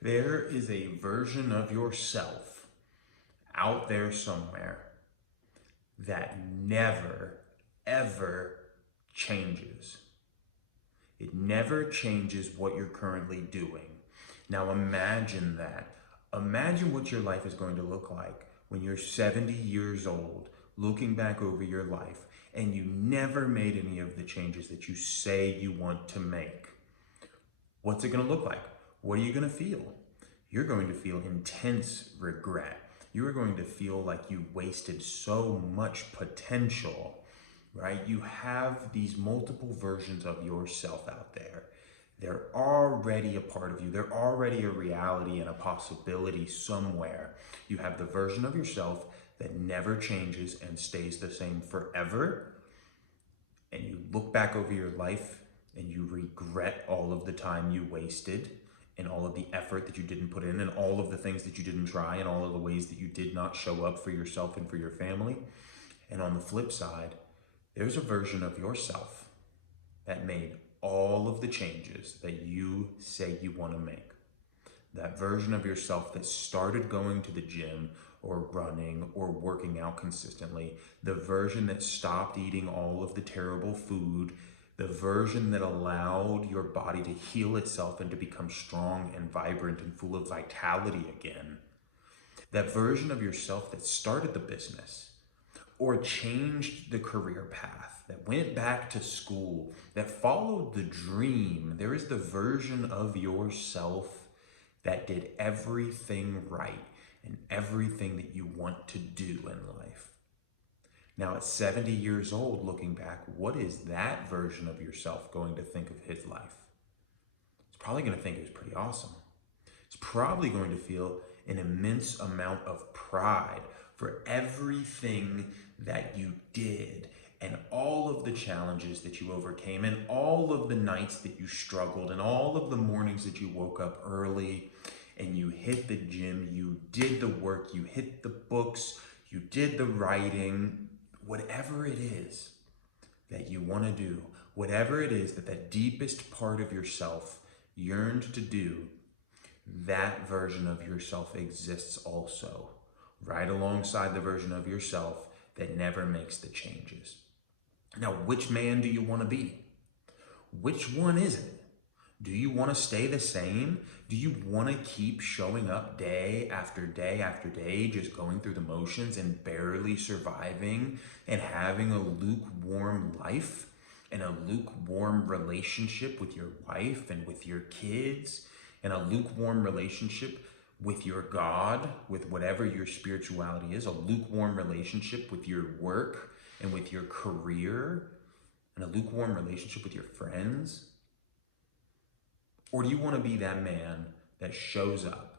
There is a version of yourself out there somewhere that never, ever changes. It never changes what you're currently doing. Now imagine that. Imagine what your life is going to look like when you're 70 years old, looking back over your life, and you never made any of the changes that you say you want to make. What's it going to look like? What are you going to feel? You're going to feel intense regret. You're going to feel like you wasted so much potential, right? You have these multiple versions of yourself out there. They're already a part of you. They're already a reality and a possibility somewhere. You have the version of yourself that never changes and stays the same forever. And you look back over your life and you regret all of the time you wasted and all of the effort that you didn't put in and all of the things that you didn't try and all of the ways that you did not show up for yourself and for your family. And on the flip side, there's a version of yourself that made all of the changes that you say you want to make. That version of yourself that started going to the gym or running or working out consistently, the version that stopped eating all of the terrible food, the version that allowed your body to heal itself and to become strong and vibrant and full of vitality again. That version of yourself that started the business or changed the career path, that went back to school, that followed the dream. There is the version of yourself that did everything right and everything that you want to do in life. Now at 70 years old, looking back, what is that version of yourself going to think of his life? It's probably going to think it was pretty awesome. It's probably going to feel an immense amount of pride for everything that you did and all of the challenges that you overcame and all of the nights that you struggled and all of the mornings that you woke up early and you hit the gym, you did the work, you hit the books, you did the writing, whatever it is that you want to do, whatever it is that that deepest part of yourself yearned to do, that version of yourself exists also, right alongside the version of yourself that never makes the changes. Now, which man do you want to be? Which one is it? Do you want to stay the same? Do you want to keep showing up day after day after day, just going through the motions and barely surviving and having a lukewarm life and a lukewarm relationship with your wife and with your kids and a lukewarm relationship with your God, with whatever your spirituality is, a lukewarm relationship with your work and with your career, and a lukewarm relationship with your friends? Or do you want to be that man that shows up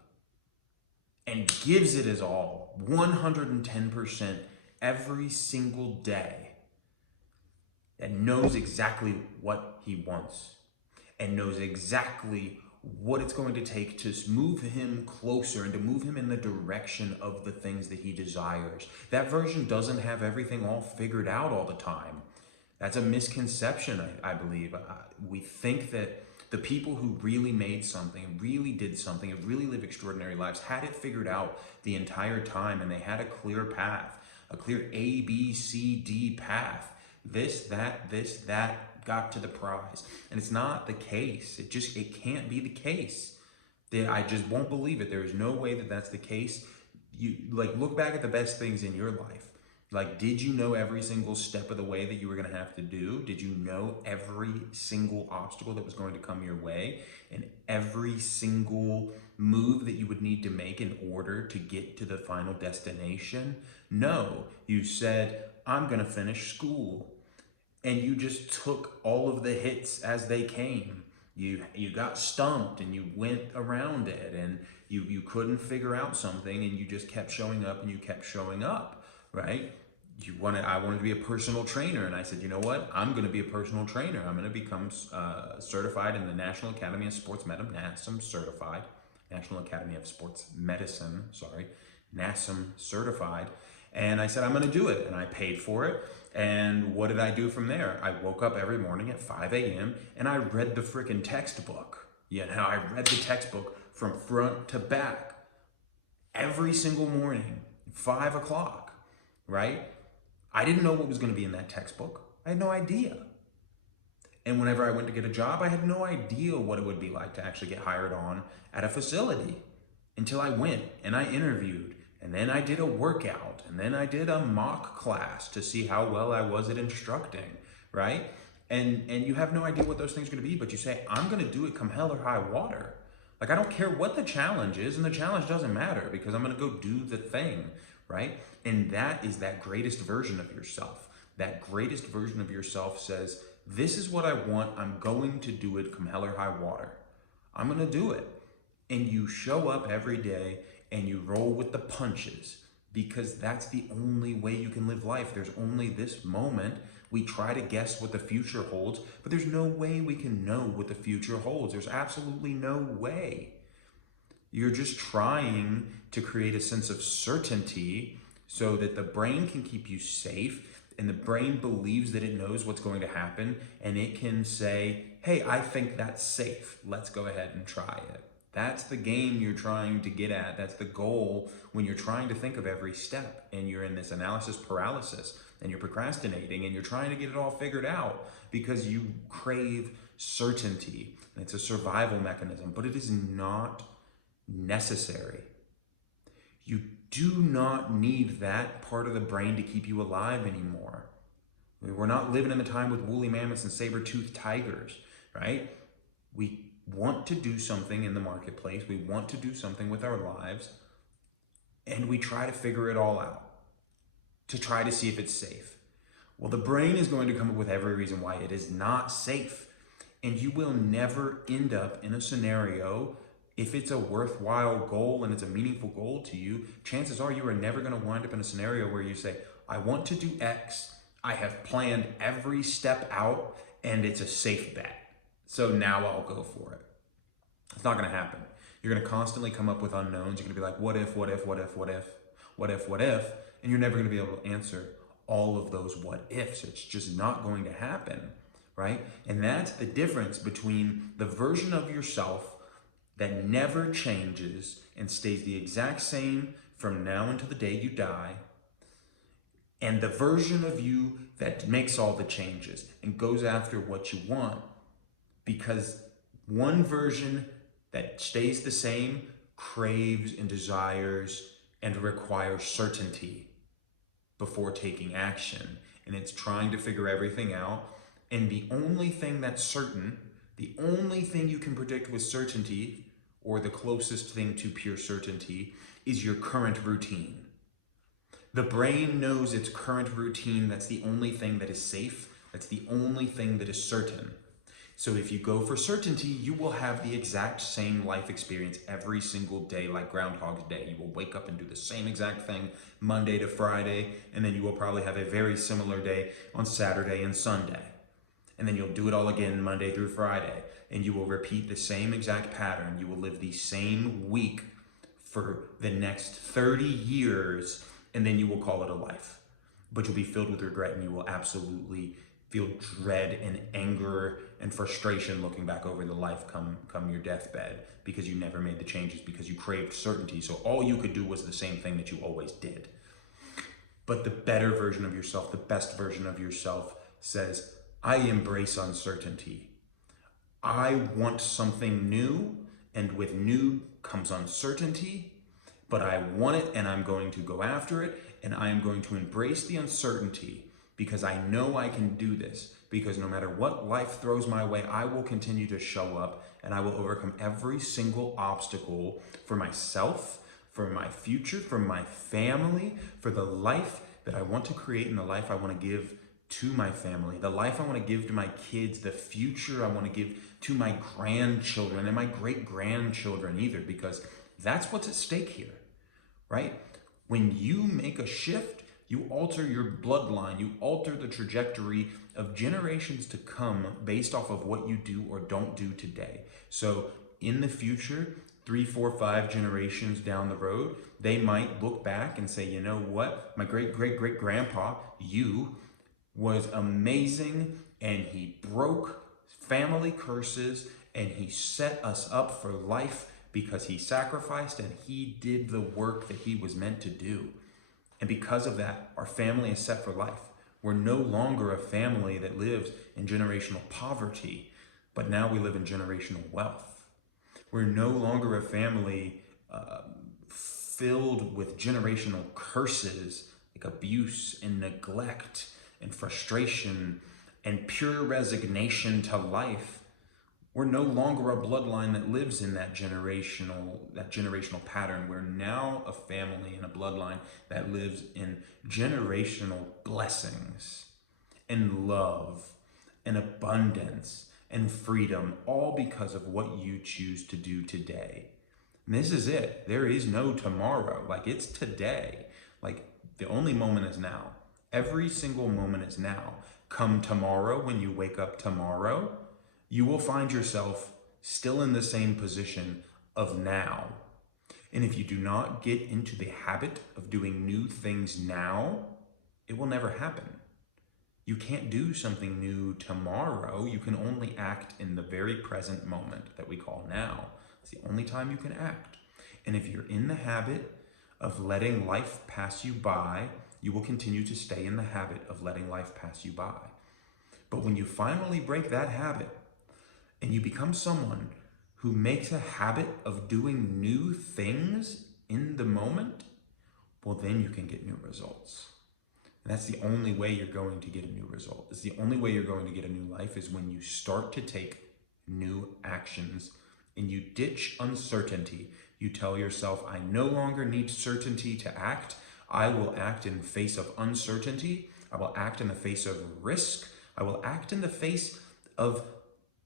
and gives it his all, 110% every single day, that knows exactly what he wants and knows exactly what it's going to take to move him closer and to move him in the direction of the things that he desires? That version doesn't have everything all figured out all the time. That's a misconception, I believe. We think that the people who really made something, really did something, and really lived extraordinary lives had it figured out the entire time, and they had a clear path, a clear A, B, C, D path. This, that got to the prize. And it's not the case. It can't be the case. I just won't believe it. There is no way that that's the case. You look back at the best things in your life. Did you know every single step of the way that you were going to have to do? Did you know every single obstacle that was going to come your way and every single move that you would need to make in order to get to the final destination? No. You said, I'm going to finish school. And you just took all of the hits as they came. You got stumped and you went around it and you couldn't figure out something and you just kept showing up and you kept showing up, right? I wanted to be a personal trainer, and I said, you know what? I'm going to be a personal trainer. I'm going to become certified in the National Academy of Sports Medicine, NASM certified, National Academy of Sports Medicine, sorry, NASM certified. And I said, I'm going to do it, and I paid for it. And what did I do from there? I woke up every morning at 5 a.m. and I read the freaking textbook. You know, I read the textbook from front to back every single morning, 5 o'clock, right? I didn't know what was going to be in that textbook. I had no idea. And whenever I went to get a job, I had no idea what it would be like to actually get hired on at a facility until I went and I interviewed. And then I did a workout. And then I did a mock class to see how well I was at instructing, right? And you have no idea what those things are going to be, but you say, I'm going to do it come hell or high water. Like, I don't care what the challenge is, and the challenge doesn't matter because I'm going to go do the thing, right? And that is that greatest version of yourself. That greatest version of yourself says, this is what I want. I'm going to do it come hell or high water. I'm going to do it. And you show up every day and you roll with the punches because that's the only way you can live life. There's only this moment. We try to guess what the future holds, but there's no way we can know what the future holds. There's absolutely no way. You're just trying to create a sense of certainty so that the brain can keep you safe, and the brain believes that it knows what's going to happen, and it can say, hey, I think that's safe. Let's go ahead and try it. That's the game you're trying to get at. That's the goal when you're trying to think of every step and you're in this analysis paralysis and you're procrastinating and you're trying to get it all figured out because you crave certainty. And it's a survival mechanism, but it is not necessary. You do not need that part of the brain to keep you alive anymore. We're not living in the time with woolly mammoths and saber-toothed tigers, right? We want to do something in the marketplace. We want to do something with our lives, and we try to figure it all out to try to see if it's safe. Well, the brain is going to come up with every reason why it is not safe, and you will never end up in a scenario. If it's a worthwhile goal and it's a meaningful goal to you, chances are you are never going to wind up in a scenario where you say, I want to do X. I have planned every step out and it's a safe bet. So now I'll go for it. It's not going to happen. You're going to constantly come up with unknowns. You're going to be like, what if, what if, what if, what if, what if, what if, and you're never going to be able to answer all of those what ifs. It's just not going to happen, right? And that's the difference between the version of yourself that never changes and stays the exact same from now until the day you die, and the version of you that makes all the changes and goes after what you want. Because one version that stays the same craves and desires and requires certainty before taking action. And it's trying to figure everything out. And the only thing that's certain, the only thing you can predict with certainty, or the closest thing to pure certainty, is your current routine. The brain knows its current routine. That's the only thing that is safe. That's the only thing that is certain. So if you go for certainty, you will have the exact same life experience every single day, like Groundhog's Day. You will wake up and do the same exact thing Monday to Friday, and then you will probably have a very similar day on Saturday and Sunday. And then you'll do it all again Monday through Friday, and you will repeat the same exact pattern. You will live the same week for the next 30 years, and then you will call it a life. But you'll be filled with regret, and you will absolutely feel dread and anger and frustration looking back over the life come your deathbed, because you never made the changes, because you craved certainty. So all you could do was the same thing that you always did. But the better version of yourself, the best version of yourself says, I embrace uncertainty. I want something new, and with new comes uncertainty, but I want it and I'm going to go after it, and I am going to embrace the uncertainty because I know I can do this. Because no matter what life throws my way, I will continue to show up and I will overcome every single obstacle for myself, for my future, for my family, for the life that I want to create and the life I want to give to my family, the life I want to give to my kids, the future I want to give to my grandchildren and my great-grandchildren either, because that's what's at stake here, right? When you make a shift, you alter your bloodline, you alter the trajectory of generations to come based off of what you do or don't do today. So in the future, 3, 4, 5 generations down the road, they might look back and say, you know what? My great-great-great-grandpa, you, was amazing, and he broke family curses and he set us up for life because he sacrificed and he did the work that he was meant to do. And because of that, our family is set for life. We're no longer a family that lives in generational poverty, but now we live in generational wealth. We're no longer a family filled with generational curses like abuse and neglect and frustration and pure resignation to life. We're no longer a bloodline that lives in that generational pattern. We're now a family and a bloodline that lives in generational blessings and love and abundance and freedom, all because of what you choose to do today. And this is it. There is no tomorrow. Like, it's today. Like, the only moment is now. Every single moment is now. Come tomorrow, when you wake up tomorrow, you will find yourself still in the same position of now. And if you do not get into the habit of doing new things now, it will never happen. You can't do something new tomorrow. You can only act in the very present moment that we call now. It's the only time you can act. And if you're in the habit of letting life pass you by, you will continue to stay in the habit of letting life pass you by. But when you finally break that habit and you become someone who makes a habit of doing new things in the moment, well, then you can get new results. And that's the only way you're going to get a new result. It's the only way you're going to get a new life is when you start to take new actions and you ditch uncertainty. You tell yourself, I no longer need certainty to act. I will act in the face of uncertainty. I will act in the face of risk. I will act in the face of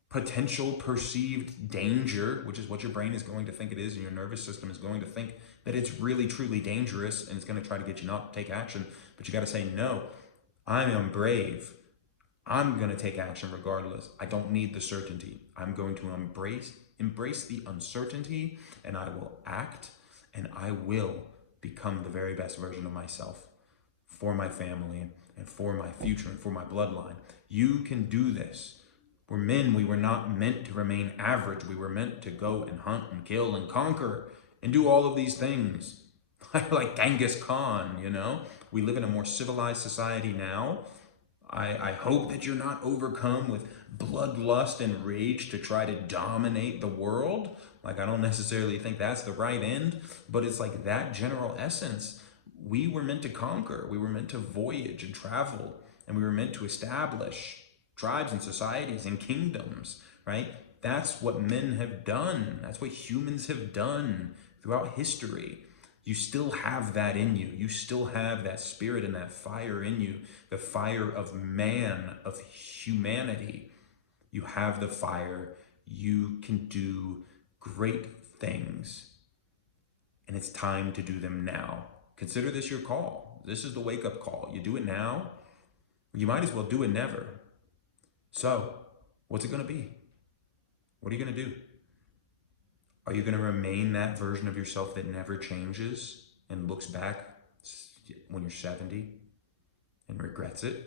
potential perceived danger, which is what your brain is going to think it is, and your nervous system is going to think that it's really, truly dangerous, and it's going to try to get you not to take action. But you got to say, no, I am brave. I'm going to take action regardless. I don't need the certainty. I'm going to embrace the uncertainty, and I will act, and I will become the very best version of myself for my family and for my future and for my bloodline. You can do this. We're men. We were not meant to remain average. We were meant to go and hunt and kill and conquer and do all of these things. Like Genghis Khan, you know? We live in a more civilized society now. I hope that you're not overcome with bloodlust and rage to try to dominate the world. Like, I don't necessarily think that's the right end, but it's like that general essence. We were meant to conquer. We were meant to voyage and travel, and we were meant to establish tribes and societies and kingdoms, right? That's what men have done. That's what humans have done throughout history. You still have that in you. You still have that spirit and that fire in you, the fire of man, of humanity. You have the fire. You can do great things, and it's time to do them now. Consider this your call. This is the wake-up call. You do it now, you might as well do it never. So, what's it going to be? What are you going to do? Are you going to remain that version of yourself that never changes and looks back when you're 70 and regrets it?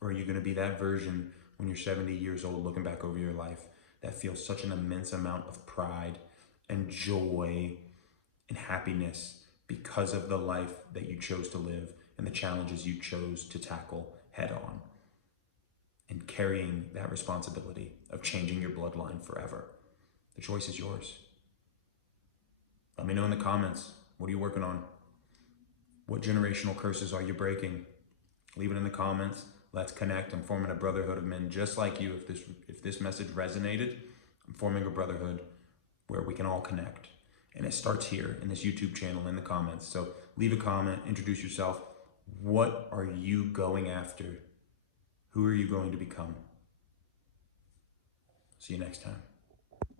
Or are you going to be that version when you're 70 years old looking back over your life that feels such an immense amount of pride and joy and happiness because of the life that you chose to live and the challenges you chose to tackle head on, and carrying that responsibility of changing your bloodline forever? The choice is yours. Let me know in the comments. What are you working on? What generational curses are you breaking? Leave it in the comments. Let's connect. I'm forming a brotherhood of men just like you. If this message resonated, I'm forming a brotherhood where we can all connect. And it starts here in this YouTube channel in the comments. So leave a comment, introduce yourself. What are you going after? Who are you going to become? See you next time.